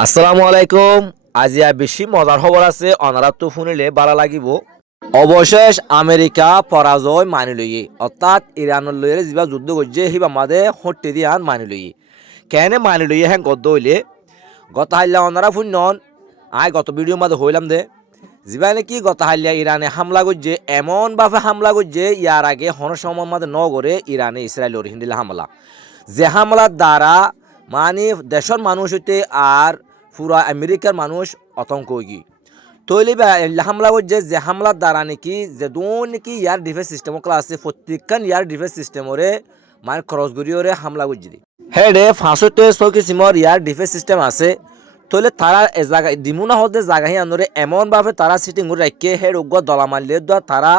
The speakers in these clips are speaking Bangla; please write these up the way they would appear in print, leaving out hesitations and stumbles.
আসসালামু আলাইকুম। আজি বেশি মজার খবর আছে, অনারা তো শুনিলে ভালো লাগিব। অবশেষ আমেরিকা পরাজয় মানি লইয়ে, অর্থাৎ ইরানের লইয়ে যা যুদ্ধ করছে সিবা মাদে হট্টি দিয়ান মানি লইয়ে। কেন মানি লইয়ে হ্যাঁ গদ্দ হইলে গত হাইলা অনারা শুনন। গত ভিডিও মাঝে হইলাম দে যা নাকি গত হাইলিয়া ইরানে হামলা করছে, এমনভাবে হামলা করছে ইয়ার আগে হন সময় মাঝে নগরে ইরানে ইসরায়েলের হিন্দিলা হামলা, যে হামলার দ্বারা মানে দেশের মানুষ হইতে আর পুরা আমেরিকার মানুষ আতঙ্ক হয়ে তৈলি হামলা করছে, যে হামলার দ্বারা নাকি যে দোন নাকি ইয়ার ডিফেন্স সিস্টেম আছে প্রত্যেকখান ইয়ার ডিফেন্স সিস্টেমরে মানে ক্রস গড়িয়ে হামলা করছে হেডে 500 কিসিমর ইয়ার ডিফেন্স সিস্টেম আছে। তৈলে তারা জায়গা ডিমুনা হতে জায়গাহি আনরে এমনভাবে তারা সিটিং করে রাখে হেড উগ্র দলা মারলে তারা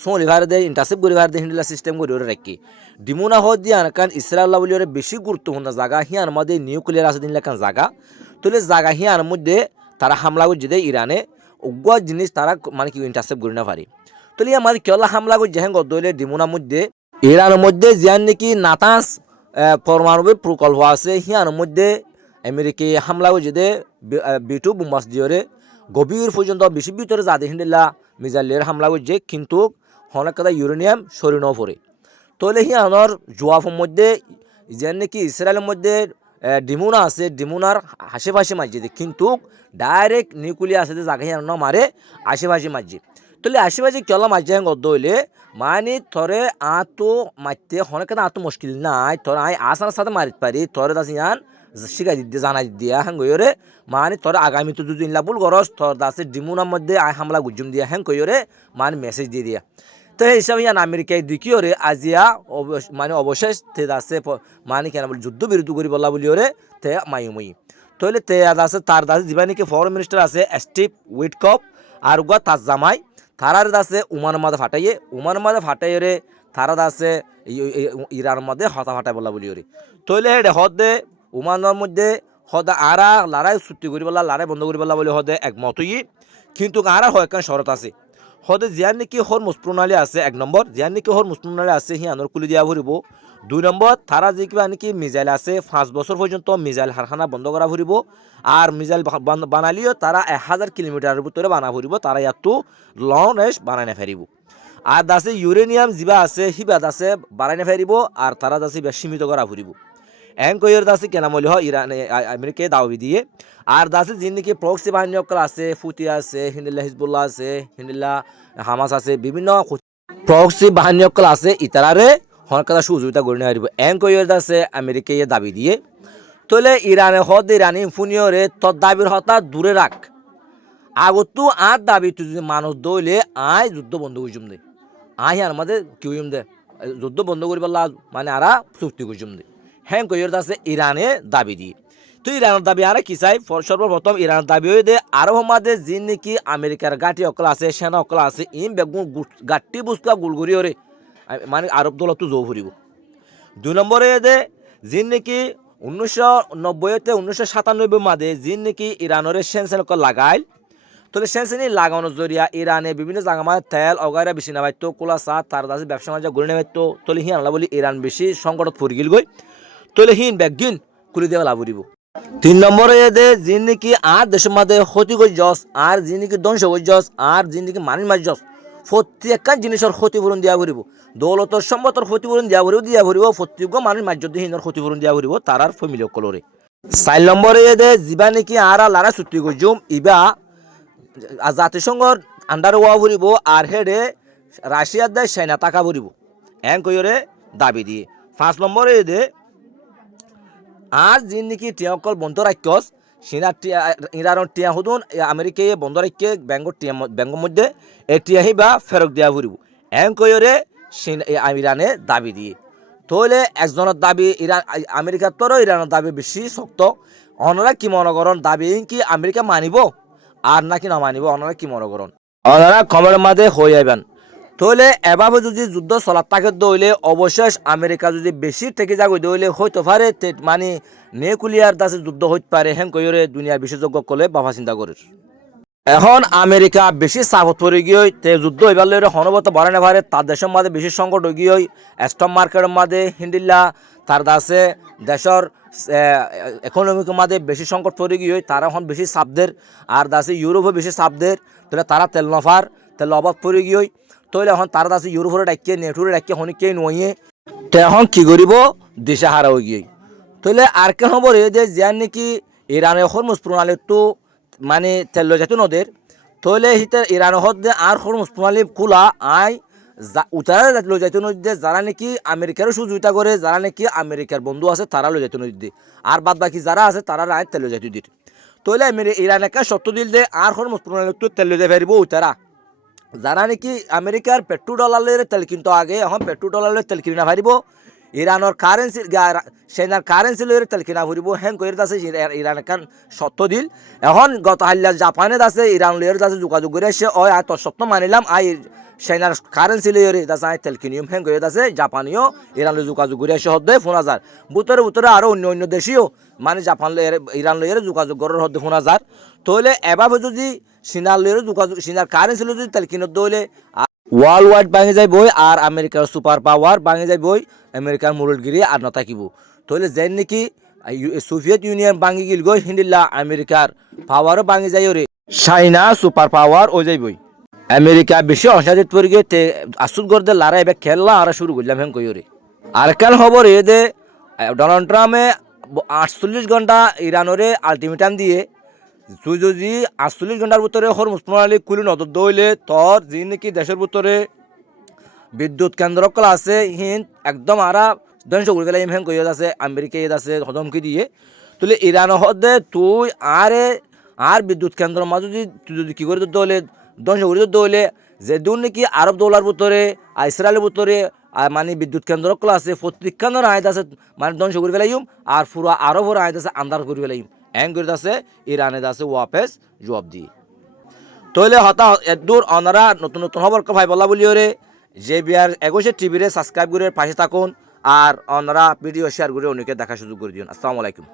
সোলিভার দে ইন্টারসেপ্ট করিভার দে হিন্দিলা সিস্টেম করে রাখি ডিমুনা হত দিয়ে আনকান ইসরায়েল্লাহ বলি বেশি গুরুত্বপূর্ণ জায়গা হিয়ার মধ্যে নিউক্লিয়ার আছে দিন লেখান জায়গা। তৈলে জায়গা হিয়ার মধ্যে তারা হামলা করছে দেয় ইরানে উগ্র জিনিস তারা মানে কি ইন্টারসেপ্ট করে না পারি। তৈলে আমার কেলা হামলা করছে হ্যাঁ গদলে ডিমুনার মধ্যে ইরানের মধ্যে জিয়ান নাকি নাতাস পরমাণবিক প্রকল্প আছে হিয়ার মধ্যে আমেরিকায় হামলা করছে দে বিটু বোমাস দিয়ে গভীর পর্যন্ত বেশি ভিতরে যাতে হিন্দিল্লা মিজাইলের হামলা করছে, কিন্তু অনেক কথা ইউরেনিয়াম সরি ন পড়ে। তৈলে হিয়ানোর জোয়াফের মধ্যে যেন নাকি ইসরায়েলের মধ্যে ডিমুনা আছে, ডিমুনার আশেপাশে মারছে কিন্তু ডাইরেক্ট নিউক্লিয়ার আছে জায়গা হিয়ানো মারে আশেপাশে মারছে। তৈলে আশেপাশে কেলা মারছে গদ্দ হইলে মানে থরে আতো মারতে অনেক কথা আতো মুশকিল নাই, তোর আসার সাথে মারিতে পারি তোর দাস ইয়ান শিখাই দিতে জানাই দিয়া হ্যাঁ কইরে মানে তোর আগামী তো দুদিন লাগুল গরস তোর দাসে ডিমুনার মধ্যে হামলা গুজুম দিয়া হ্যাঁ কইরে মানে মেসেজ দিয়ে দিয়া। তো এই হিসাবে ইয়ান আমেরিকায় দেখিওরে আজিয়া মানে অবশেষ তে দাসে মানে কেন বলি যুদ্ধ বিরোধী করি বলা বলি ওরে তে মাইমুই। তইলে তে দাসে তার দাসে যিবা নাকি ফরেন মিনিস্টার আছে স্টিভ উইটকপ আর গা তার জামাই তারার দাসে উমানের মাঝে ফাটাইয়ে উমানের মাঝে ফাটাইয়ে রে তারা দাসে ইরানের মধ্যে হতা ফাটাই বলা বলি ওরে। তইলে হেডে হদে উমানের মধ্যে হদা আরা লড়াই চুক্তি করি বলা লড়াই বন্ধ করি বলা বলে হদে একমতই, কিন্তু আরা হয় একখান শরত আছে হদে জিয়ার নাকি হর মুসপ্রণালী আছে। এক নম্বর জিয়ার নাকি হর মুসপ্রণালী আছে হি আনর কুলি দিয়া ভরিব। 2 নম্বর তারা যে কিবা নাকি মিজাইল আছে 5 বছর পর্যন্ত মিজাইল কারখানা বন্ধ করা ভরিব, আর মিজাইল বানালিও তারা 1000 কিলোমিটারের ভিতরে বানা ভরিব, তারা ইয়াতো লং রেঞ্জ বানাই না ফেরিব। আর দাসে ইউরেনিয়াম যিবা আছে সিবা দাসে বানাই না ফেরিব, আর তারা দাসে সীমিত করা ভরিব। এনকয়ের দাসে কেনামলি হয় ইরানে আমেরিকায় দাওয়াবি দিয়ে। আর দাসে যিনি নাকি প্রক্সি বাহিনী অকল আছে ফুটি আছে হিন্দিল্লা হিজবুল্লাহ আছে হিন্দিল্লা হামাস আছে বিভিন্ন প্রক্সি বাহিনী অকল আছে ইতারারে হরকাদা সুযোগিতা করে নিয়ে আসব এনকয়ের দাসে আমেরিকায় দাবি দিয়ে। তলে ইরানে হদ ইরানি ফুনিয়রে তোর দাবির হতা দূরে রাখ আগতো আর দাবি তুই যদি মানুষ দইলে যুদ্ধ বন্ধ করছুম দে আর আমাদের কি দে যুদ্ধ বন্ধ করি পারলা মানে আরা চুক্তি করছুম দে হ্যাঁ কইর আছে ইরানে দাবি দিয়ে। তো ইরানের দাবি আর কি চাই সর্বপ্রথম ইরানের দাবি হয়ে দে আরব সমাজে যি নাকি আমেরিকার গাঁটি অকল আছে সেনা অকল আছে ইম বেগুন গাঁটি বস্তু গুলগুড়ি ওরে মানে আরব দলতো জৌ ফুরিব। 2 নম্বরে দে যি নাকি 1990 1997 মাদে যি নাকি ইরানের সেনসেন অকল লাগাইল। তবে সেনসেনি লাগানোর জরিয়া ইরানে বিভিন্ন জায়গা মাঝে তেল অগাইরা বেশি নেবাইতো কোলা সাত তার দাসে ব্যবসা বাণিজ্য গড়ে নেবাইতো। তলে হিয়ান বলি ইরান বেশি সংকটত পড়ে গিল গই। তলে হিন ব্যাগিন খুলে দেওয়া লাভ দিব। 3 নম্বরে দে যি নাকি আর দেশের মধ্যে ক্ষতি করছস আর যি নাকি ধ্বংস করছস আর যি নাকি মানি মারছস প্রত্যেকটা জিনিসের ক্ষতিপূরণ দিয়া ভরিব, দৌলতর সম্পদের ক্ষতিপূরণ দিয়া ভরিব প্রত্যেক মানুষ মার্যত হিনের ক্ষতিপূরণ দিয়া ভরিব তারার ফ্যামিলি কলরে। 4 নম্বরে দে যিবা নাকি আর লারা চুক্তি করছুম ইবা জাতিসংঘর আন্ডারে ওয়া ভরিব আর হেডে রাশিয়ার দেয় সেনা টাকা ভরিব এন কইরে দাবি দিয়ে। 5 নম্বরে দে আর যি নাকি টিয়াকল বন্ধ রাখস সিনা ইরানের টিয়া হুদুন আমেরিকায় বন্ধ রাখে ব্যাঙ্গর মধ্যে এই টিয়াহি বা ফেরত দিয়া ভরিব এন কইরে ইরানে দাবি দিয়ে। তইলে একজনের দাবি ইরান আমেরিকার তোর ইরানের দাবি বেশি শক্ত। অনারা কি মনে করেন দাবি কি আমেরিকা মানিব আর নাকি না মানিব ওনারা কি মনে করেন ওনারা কমেন্টের মাঝে হয়ে যাবেন। তাহলে এভাবে যদি যুদ্ধ চলার থাকে দইলে অবশেষ আমেরিকা যদি বেশি থেকে যাবে দইলে হইতে পারে মানে নিউক্লিয়ার দাসে যুদ্ধ হইতে পারে হ্যাঁ কইরে দুনিয়ার বিশেষজ্ঞ কলে বাবা চিন্তা করে। এখন আমেরিকা বেশি চাপত পড়ে গিয়ে তে যুদ্ধ হইবার লইরে হনবত বাড়াই না পারে তার দেশের মাঝে বেশি সংকট হয়ে গিয়ে স্টক মার্কেটের মাঝে হিন্দিল্লা তার দাসে দেশের ইকোনমিক মাঝে বেশি সংকট পড়ে গিয়ে তারা এখন বেশি চাপদের আর দাসে ইউরোপও বেশি চাপদের তাহলে তারা তেল নফার তেল অভাব পড়ে গিয়ে তাহলে এখন তারা দাসে ইউরোপরে ডাকিয়ে নেটুরে ডাকিয়ে হনিকে নইয়ে তো এখন কি করিব দিশা হারা হয়ে গিয়ে তাহলে আর কে খবর এই যে যার নাকি ইরানের হরমুজ প্রণালীটো মানে তেল যেত নদের তাহলে হিতে ইরানের হদ্দে আর হরমুজ প্রণালী খোলা আই উতারা লই যাইতে নদীতে যারা নাকি আমেরিকারও সহযোগিতা করে যারা নাকি আমেরিকার বন্ধু আছে তারা লই যাইতে নদীতে আর বাদ বাকি যারা আছে তারা রায় তেল লই যাইতে দিত তাহলে ইরান একটা সত্য দিল যে আর হরমুজ প্রণালীটো তেল লই যাই পারিব উতারা যারা নাকি আমেরিকার $1 তেল কিন্তু আগে এখন $1 তেল কিনা পারিব ইরানের কারেন্সি সেনার কারেন্সি লইরে তেল কিনা ফুরিব হ্যাং করে আছে ইরান এখন সত্য দিল এখন গত হাল্লা জাপানে আছে ইরান লইরে আছে যোগাযোগ করে আসছে ওই আর তোর সত্য মানিলাম আই সেনার কারেন্সি লইরে আছে আই তেল কিনিয়ম হ্যাং করে আছে জাপানিও ইরান লই যোগাযোগ করে আসছে হদ্দে 4,000 বুতরে আরও অন্য দেশীয় মানে জাপান লইরে ইরান লইরে যোগাযোগ করার হদ্দে 4,000 তাহলে এভাবে যদি সিনার লইরে যোগাযোগ সিনার কারেন্সি লই যদি তেল কিনত দইলে ওয়ার্ল্ড ওয়াইড ভাঙে যায় বই আর আমেরিকার সুপার পাওয়ার ভাঙে যায় বই আমেরিকার মুরলগিরি আর নতাকিব তাহলে যেন নাকি সোভিয়েত ইউনিয়ন ভাঙি গিল গই হিন্দিল্লা আমেরিকার পাওয়ারও ভাঙে যায় ওরে চাইনা সুপার পাওয়ার ও যাই বই আমেরিকা বেশি অসাধিত পড়ে গিয়ে আসুদ গর্দে লারা এবার খেললা আর শুরু করলাম হেন কই ওরে আর কাল খবর এ দে ডোনাল্ড ট্রাম্পে 48 ঘন্টা ইরানরে আলটিমেটাম দিয়ে তুই যদি 48 ঘন্টার ভিতরে হরমুজ প্রণালী খুলে নজর দইলে তোর যে নাকি দেশের ভিতরে বিদ্যুৎ কেন্দ্রকল আছে হিন একদম আরা ধ্বংস করে ফেলে ইমহেন কইয়া আছে আমেরিকা ইয়ে আছে হদমকি দিয়ে তুলে ইরান হদে তুই আর বিদ্যুৎ কেন্দ্র মাঝে যদি কী করে দিতে হলে ধ্বংস করে দিতে হলে যে দূর নাকি আরব দৌলার ভিতরে ইসরায়েলের ভিতরে মানে বিদ্যুৎ কেন্দ্রকল আছে প্রত্যেকখানের আয়ত আছে মানে ধ্বংস করে ফেলাইম আর পুরো আরবর আয়ত আছে আন্দার করে ফেলাইম এং করে আছে ইরানে আছে ওয়াপেস জবাব দিয়ে তইলে হতা এদূর অনারা নতুন নতুন খবর ভাই বলা বলি ওরে যে বিয়ার 21 টিভিরে সাবস্ক্রাইব করে পাশে থাকুন আর অনারা ভিডিও শেয়ার করে অনেকে দেখা সুযোগ করে দিন। আসসালামু আলাইকুম।